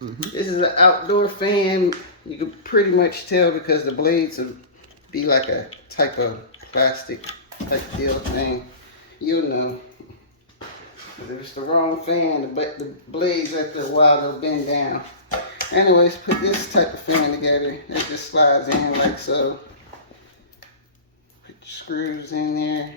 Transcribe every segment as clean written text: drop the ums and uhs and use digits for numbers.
This is an outdoor fan. You can pretty much tell because the blades will be like a type of plastic type deal thing. You'll know. But if it's the wrong fan, the blades after a while they'll bend down. Anyways, put this type of fan together. It just slides in like so. Put your screws in there.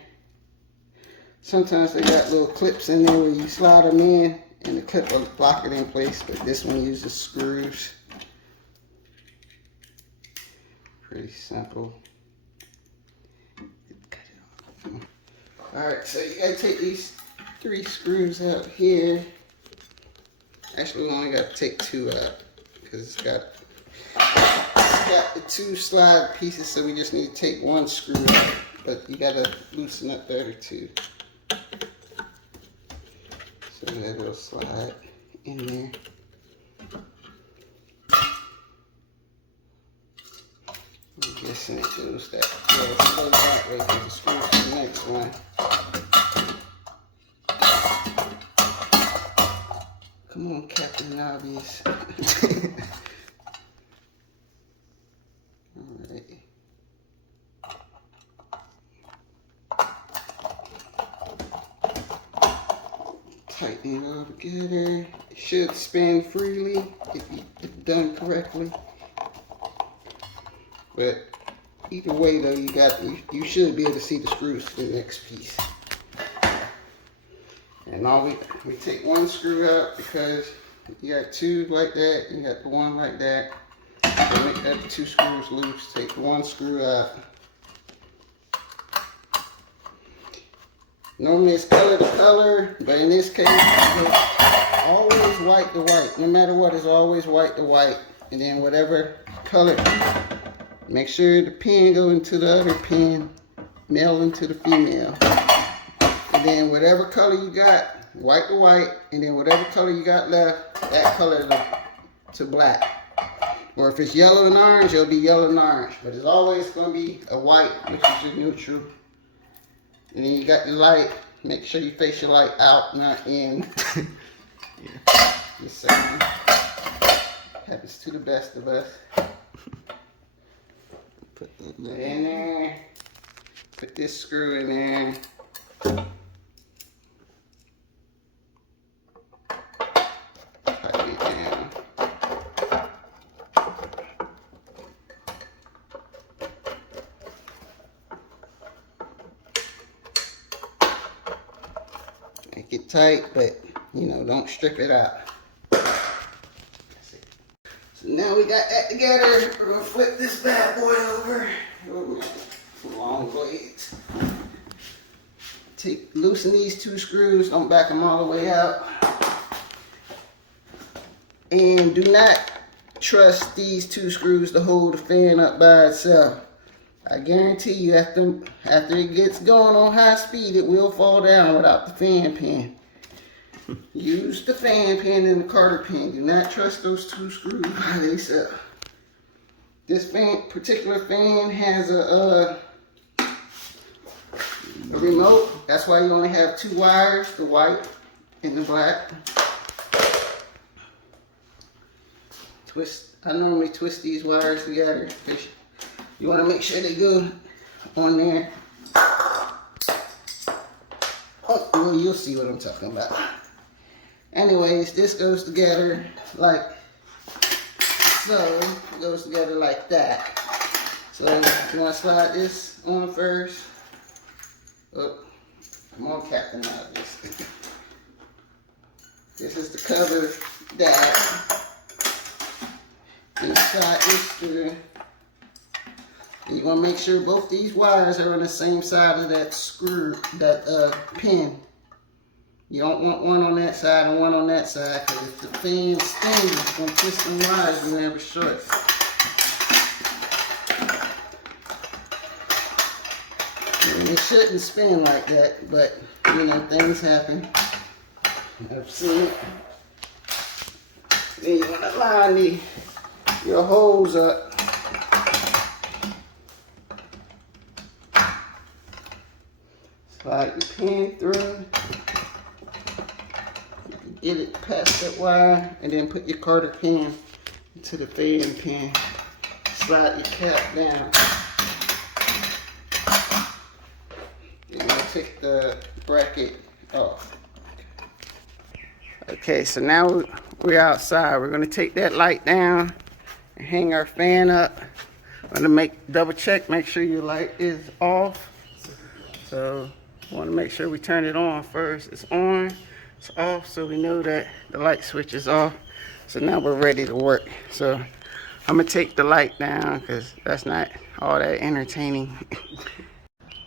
Sometimes they got little clips in there where you slide them in and the clip will lock it in place, but this one uses screws. Pretty simple. Alright, so you gotta take these 3 screws out here. Actually, we only gotta take 2 out because it's got the 2 slide pieces, so we just need to take 1 screw out. But you gotta loosen up the other 2. So that will slide in there. I'm guessing it goes that way. It goes that way because the screw for the next one. Come on, Captain Obvious. Alright. Tighten it all together. It should spin freely if done correctly. But either way though, you should be able to see the screws to the next piece. And all we take 1 screw out because you got 2 like that, you got the 1 like that. So make that 2 screws loose. Take 1 screw out. Normally it's color to color, but in this case, always white to white. No matter what, it's always white to white. And then whatever color, make sure the pin go into the other pin, male into the female. And then whatever color you got, white to white, and then whatever color you got left, that color to black. Or if it's yellow and orange, it'll be yellow and orange. But it's always going to be a white, which is your neutral. And then you got your light. Make sure you face your light out, not in. Yeah. Just saying. Happens to the best of us. Put that in there. Put this screw in there. Tighten it down. Make it tight, but you know, don't strip it out. So now we got that together. We're gonna flip this bad boy over. Long blades. Loosen these 2 screws. Don't back them all the way out. And do not trust these 2 screws to hold the fan up by itself. I guarantee you after it gets going on high speed, it will fall down without the fan pin. Use the fan pin and the Carter pin. Do not trust those 2 screws by themselves. This particular fan has a remote. That's why you only have 2 wires, the white and the black. I normally twist these wires together. You want to make sure they go on there. Oh, well, you'll see what I'm talking about. Anyways, this goes together like so. It goes together like that. So you want to slide this on first. Oh, come on, Captain Obvious. This is to cover that. And slide this through. And you want to make sure both these wires are on the same side of that screw, that pin. You don't want one on that side and one on that side, because if the fan spins, it's going to twist the wires and have a short. And it shouldn't spin like that, but you know, things happen. I've seen it. Then you want to line your holes up. Slide the pin through. get it past that wire, and then put your Carter pin into the fan pin. Slide your cap down. And I'll take the bracket off. Okay, so now we're outside. We're gonna take that light down and hang our fan up. I'm gonna double check, make sure your light is off. So I want to make sure we turn it on first. It's on, it's off, so we know that the light switch is off. So now we're ready to work. So I'm gonna take the light down because that's not all that entertaining.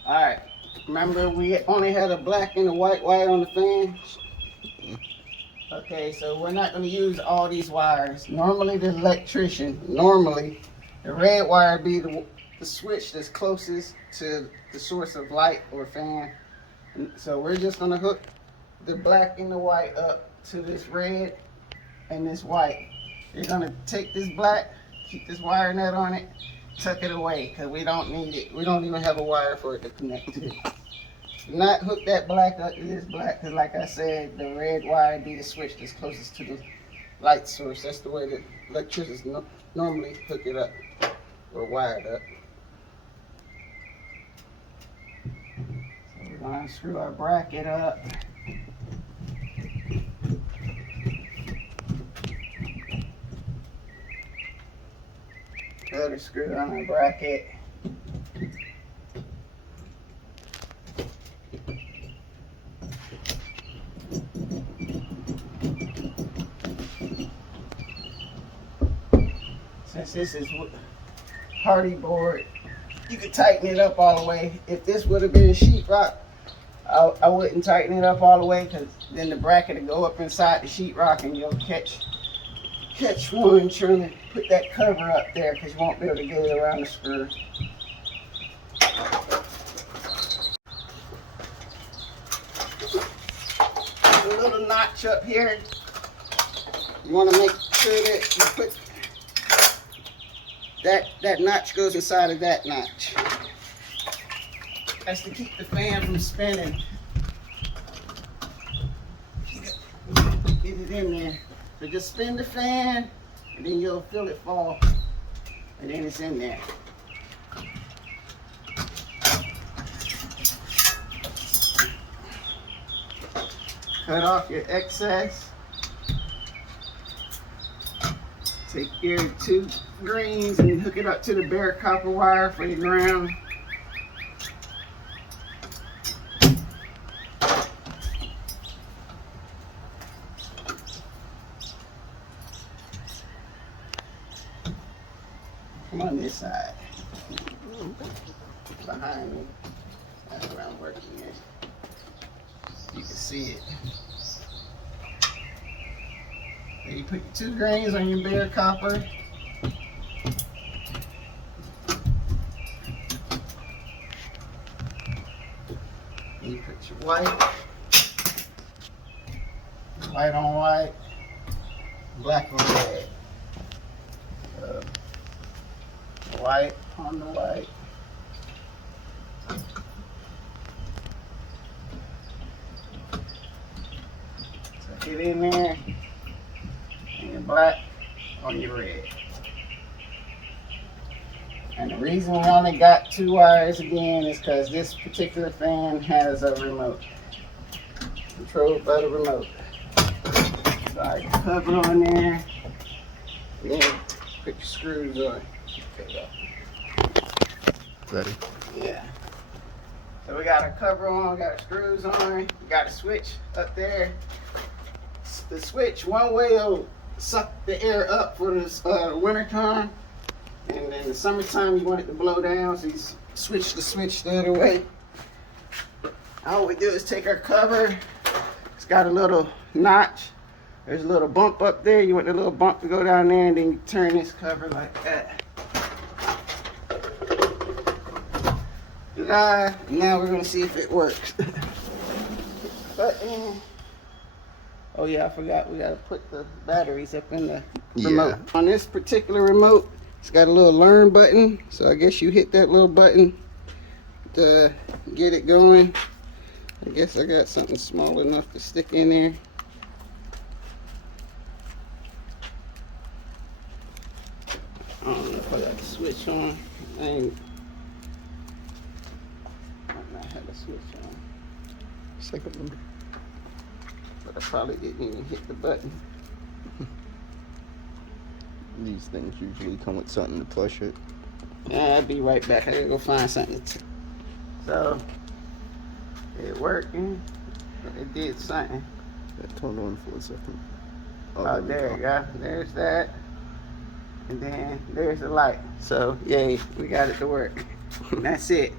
All right, remember we only had a black and a white wire on the fan? Okay, so we're not gonna use all these wires. Normally the electrician, the red wire be the switch that's closest to the source of light or fan. And so we're just gonna hook the black and the white up to this red and this white. You're gonna take this black, keep this wire nut on it, tuck it away, because we don't need it. We don't even have a wire for it to connect to. Do not hook that black up to this black, because like I said, the red wire be the switch that's closest to the light source. That's the way that electricians normally hook it up or wire it up. So we're gonna screw our bracket up. Other screw on our bracket. Since this is hardy board, you could tighten it up all the way. If this would have been sheetrock, I wouldn't tighten it up all the way, because then the bracket would go up inside the sheetrock and you'll catch one trying to put that cover up there, because you won't be able to get it around the screw. There's a little notch up here. You want to make sure that you put that notch goes inside of that notch. That's to keep the fan from spinning. Get it in there. So just spin the fan, and then you'll feel it fall, and then it's in there. Cut off your excess. Take your 2 greens and hook it up to the bare copper wire for the ground. Come on this side. Behind me. That's where I'm working at. You can see it. Then you put your 2 grains on your bare copper. Then you put your white. White on white. Black on red. White on the white. So get in there, and your black on your red. And the reason we only got 2 wires again is because this particular fan has a remote, controlled by the remote. So I cover on there, and then put your screws on. Ready? Yeah. So we got our cover on, got our screws on, we got a switch up there. The switch, one way will suck the air up for this winter time, and then the summertime you want it to blow down, so you switch the switch the other way. All we do is take our cover, it's got a little notch, there's a little bump up there, you want the little bump to go down there, and then you turn this cover like that. Now we're gonna see if it works. Button. Oh yeah, I forgot, we gotta put the batteries up in the remote. On this particular remote, it's got a little learn button, so I guess you hit that little button to get it going. I guess I got something small enough to stick in there. I don't know if I got the switch on. I might not have the switch on. Second number. But I probably didn't even hit the button. These things usually come with something to push it. Yeah, I'll be right back. I gotta go find something. So, it working. It did something. Yeah, hold on for a second. Oh, there you go. There's that. And then there's the light. So, yay, we got it to work. And that's it.